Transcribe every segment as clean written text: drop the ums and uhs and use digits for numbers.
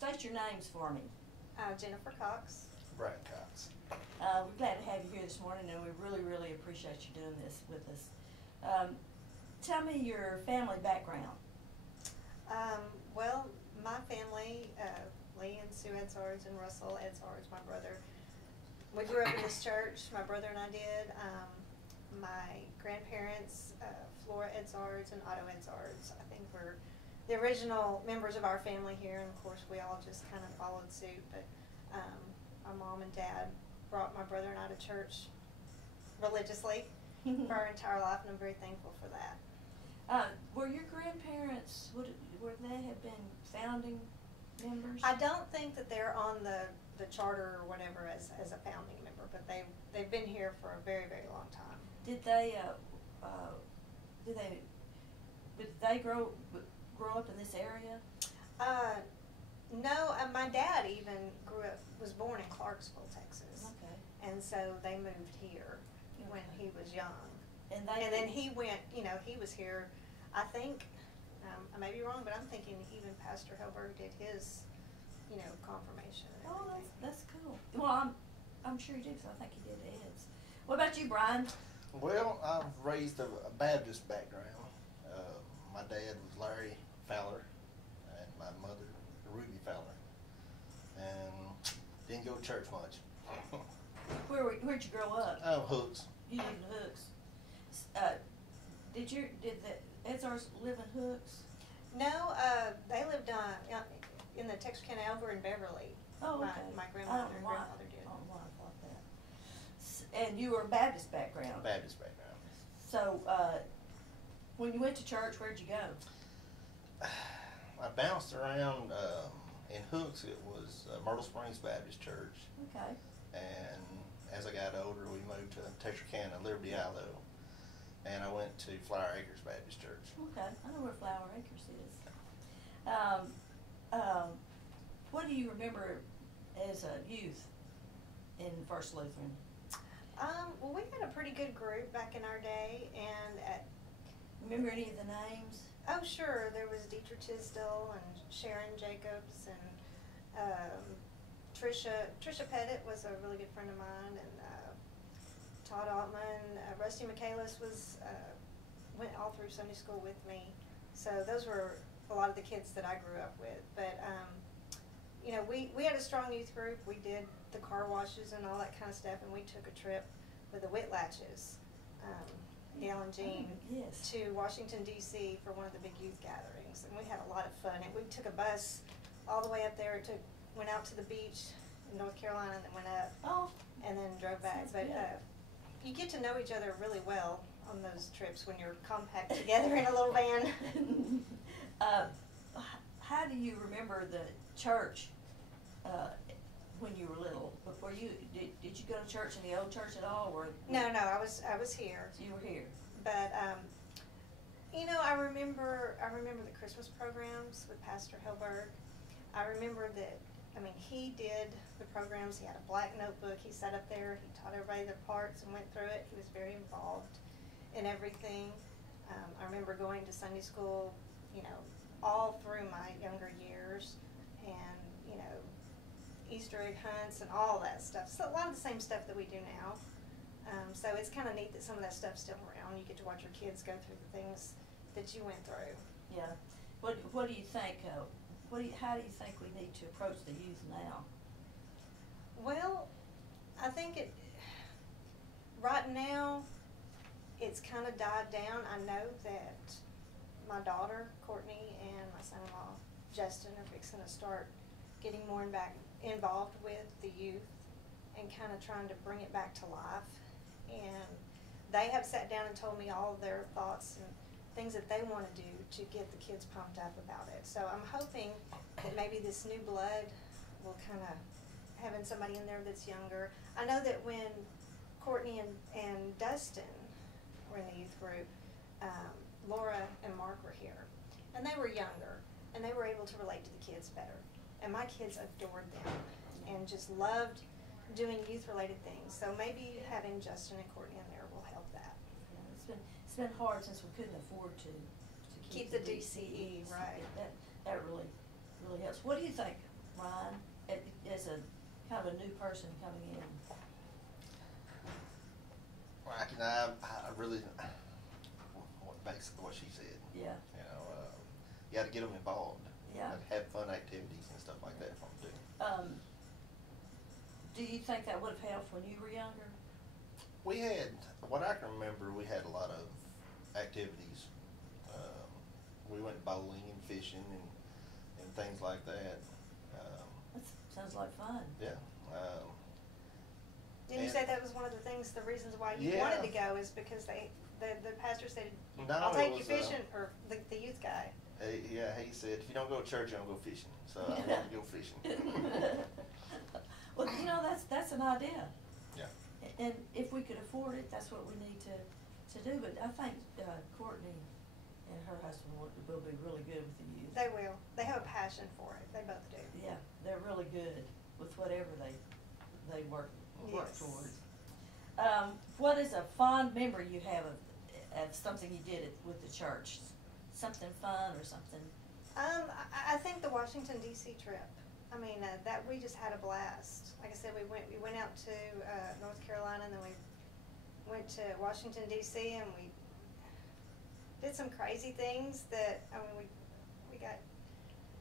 State your names for me. Jennifer Cox. Bryan Cox. We're glad to have you here this morning, and we really appreciate you doing this with us. Tell me your family background. Well, my family, Lee and Sue Edzards and Russell Edzards, my brother, we grew up in this church. My brother and I did. My grandparents, Flora Edzards and Otto Edzards, I think were the original members of our family here, and of course we all just kind of followed suit. But my mom and dad brought my brother and I to church religiously for our entire life, and I'm very thankful for that. Were your grandparents, would they have been founding members? I don't think that they're on the charter or whatever as a founding member, but they've been here for a very long time. Did they grow up in this area? No, my dad even was born in Clarksville, Texas. Okay. And so they moved here when he was young. And then he went, he was here, I think, I may be wrong, but I'm thinking even Pastor Helberg did his, confirmation and Oh, everything. that's cool. Well, I'm sure you do, because I think you did Ed's. What about you, Bryan? Well, I've raised a Baptist background. My dad was Larry Fowler, and my mother, Ruby Fowler. And didn't go to church much. Where'd you grow up? Hooks. You lived in Hooks. Did the Edzards live in Hooks? No, they lived in the Texarkana over in Beverly. Oh, okay. My grandmother and why, grandfather did. I don't know why I thought that. And you were a Baptist background. Baptist background. So, when you went to church, where'd you go? I bounced around. In Hooks, it was Myrtle Springs Baptist Church. Okay. And as I got older, we moved to Texarkana, Liberty Isle, and I went to Flower Acres Baptist Church. Okay, I know where Flower Acres is. What do you remember as a youth in First Lutheran? Well, we had a pretty good group back in our day, and Remember any of the names? oh sure, there was Dietrich Tisdale and Sharon Jacobs and Trisha Pettit was a really good friend of mine, and Todd Altman, Rusty Michaelis went all through Sunday school with me. So those were a lot of the kids that I grew up with. But we had a strong youth group. We did the car washes and all that kind of stuff, and we took a trip with the Whitlatches, Gail and Jean, yes, to Washington, D.C. for one of the big youth gatherings, and we had a lot of fun. And we took a bus all the way up there, went out to the beach in North Carolina, and then went up, and then drove back. But you get to know each other really well on those trips when you're compact together in a little van. How do you remember the church when you were little? Before did you go to church in the old church at all? Or No, I was here. So you were here. But I remember the Christmas programs with Pastor Helberg. I remember that. He did the programs. He had a black notebook. He sat up there. He taught everybody their parts and went through it. He was very involved in everything. I remember going to Sunday school, all through my younger years, and Easter egg hunts and all that stuff. So a lot of the same stuff that we do now. So it's kind of neat that some of that stuff's still around. You get to watch your kids go through the things that you went through. Yeah. What do you think? How do you think we need to approach the youth now? Well, I think right now it's kind of died down. I know that my daughter Courtney and my son-in-law Justin are fixing to start getting more involved with the youth and kind of trying to bring it back to life. And they have sat down and told me all of their thoughts and things that they want to do to get the kids pumped up about it. So I'm hoping that maybe this new blood will kind of having somebody in there that's younger. I know that when Courtney and Dustin were in the youth group, Laura and Mark were here, and they were younger, and they were able to relate to the kids better. And my kids adored them and just loved doing youth-related things. So maybe having Justin and Courtney in there will help that. Yeah, it's been hard since we couldn't afford to keep the DCE, right? That really helps. What do you think, Ryan, as a kind of a new person coming in? Well, I really, basically what she said. Yeah. You know, you got to get them involved. Yeah. Like have fun activities and stuff like that for them too. Do you think that would have helped when you were younger? We had, what I can remember, we had a lot of activities. We went bowling and fishing and things like that. That sounds like fun. Yeah. And you said that was one of the things, the reasons why you Yeah. wanted to go is because the pastor said, No, I'll it take you was, fishing, or the youth guy. Yeah, he said, if you don't go to church, you don't go fishing. So I wanted to go fishing. Well, you know, that's an idea. Yeah. And if we could afford it, that's what we need to do. But I think Courtney and her husband will be really good with the youth. They will. They have a passion for it. They both do. Yeah, they're really good with whatever they work Yes. towards. What is a fond memory you have of something you did with the church? Something fun or something? I think the Washington D.C. trip. I mean, that we just had a blast. Like I said, we went out to North Carolina, and then we went to Washington D.C. and we did some crazy things. That I mean, we got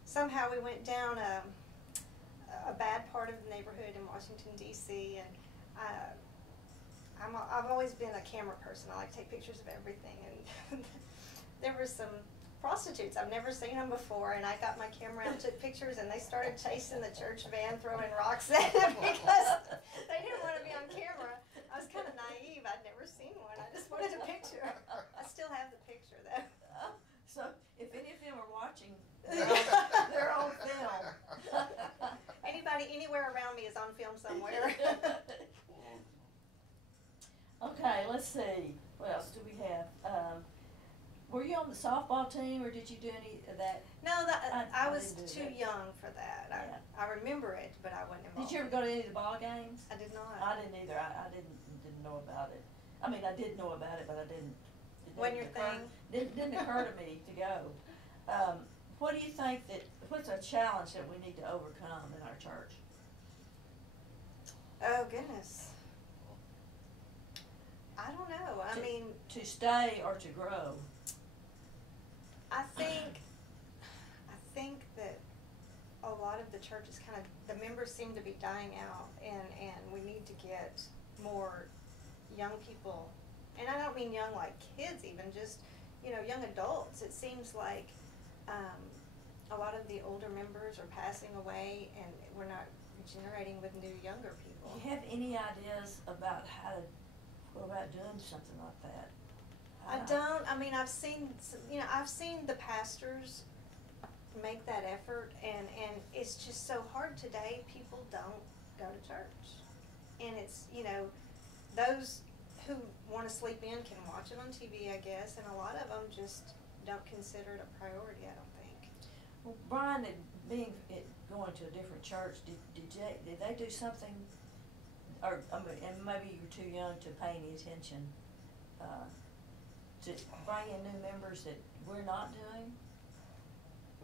somehow we went down a bad part of the neighborhood in Washington D.C. and I've always been a camera person. I like to take pictures of everything, and there were some prostitutes. I've never seen them before, and I got my camera out and took pictures, and they started chasing the church van, throwing rocks at it because they didn't want to be on camera. I was kind of naive. I'd never seen one. I just wanted a picture. I still have the picture, though. So if any of them are watching, they're on film. Anybody anywhere around me is on film somewhere. Okay, let's see. What else do we have? Were you on the softball team, or did you do any of that? No, I was didn't do too that. young for that. Yeah. I remember it, but I wasn't involved. Did you ever go to any of the ball games? I did not. I didn't either. I didn't know about it. I mean, I did know about it, but I didn't. Wasn't your thing? Didn't occur to me to go. What do you think what's a challenge that we need to overcome in our church? Oh, goodness. I don't know. I mean, to stay or to grow. I think that a lot of the churches the members seem to be dying out, and we need to get more young people, and I don't mean young like kids even, just, young adults. It seems like a lot of the older members are passing away, and we're not regenerating with new younger people. Do you have any ideas about how to go about doing something like that? I don't. I mean, I've seen the pastors make that effort, and it's just so hard today. People don't go to church, and it's, those who want to sleep in can watch it on TV, I guess, and a lot of them just don't consider it a priority, I don't think. Well, Bryan, going to a different church, did they do something, or and maybe you were too young to pay any attention, to bring in new members that we're not doing?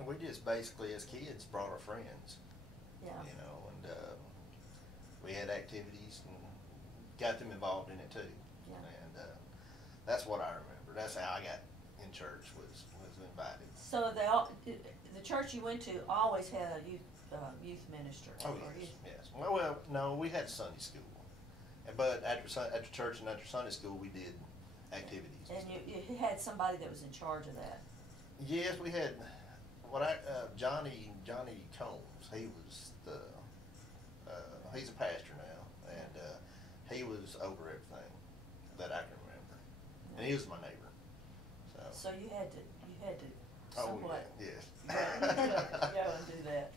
We just basically, as kids, brought our friends. Yeah. And we had activities and got them involved in it too. Yeah. And that's what I remember. That's how I got in church, was invited. So the church you went to always had a youth minister? Oh, yes, yes. Well, no, we had Sunday school. But after church and after Sunday school, we did activities. And you had somebody that was in charge of that? Yes, we had Johnny Combs. He was he's a pastor now, and he was over everything that I can remember, and he was my neighbor. So you had to somewhat yes. go and do that.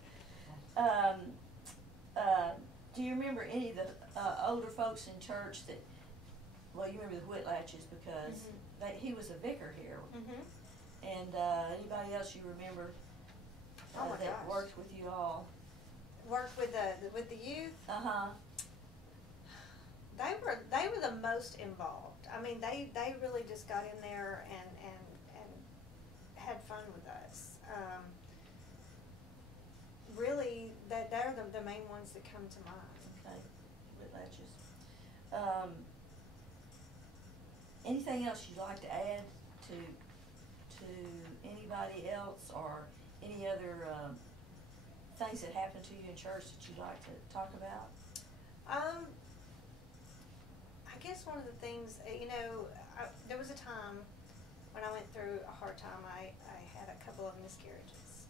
Do you remember any of the older folks in church that? Well, you remember the Whitlatches because he was a vicar here. Mm-hmm. And anybody else you remember that gosh. worked with you all? Worked with the youth. Uh-huh. They were the most involved. I mean, they really just got in there and had fun with us. Really, that come to mind. Okay, whiplashes. Anything else you'd like to add to anybody else, or any other, things that happened to you in church that you'd like to talk about? I guess one of the things, there was a time when I went through a hard time. I had a couple of miscarriages,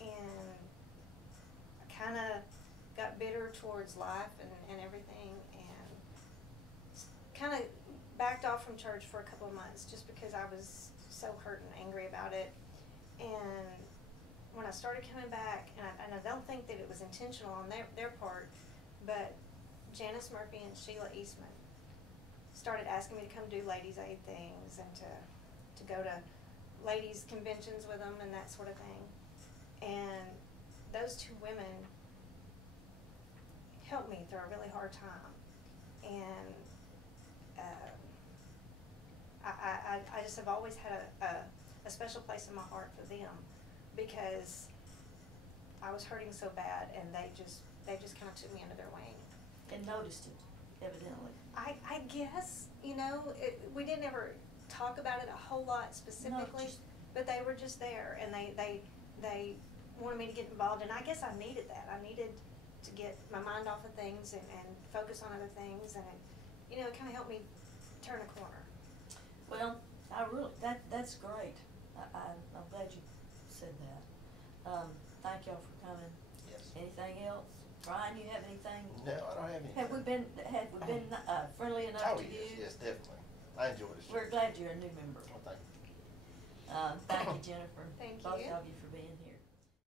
and I kind of got bitter towards life and everything, and kind of backed off from church for a couple of months just because I was so hurt and angry about it. And when I started coming back, and I don't think that it was intentional on their part, but Janice Murphy and Sheila Eastman started asking me to come do ladies' aid things and to go to ladies' conventions with them and that sort of thing. And those two women helped me through a really hard time. And I just have always had a special place in my heart for them, because I was hurting so bad, and they just kind of took me under their wing. And noticed it, evidently. I guess, we didn't ever talk about it a whole lot specifically, but they were just there, and they wanted me to get involved, and I guess I needed that. I needed to get my mind off of things and focus on other things, and it kind of helped me turn a corner. Well, that's great. I'm glad you said that. Thank y'all for coming. Yes. Anything else? Bryan, you have anything? No, I don't have anything. Have we been friendly enough Oh, to yes, you? yes, definitely. I enjoyed it. We're glad you're a new member. Well, thank you. Thank you, Jennifer. Thank Both you. of you for being here.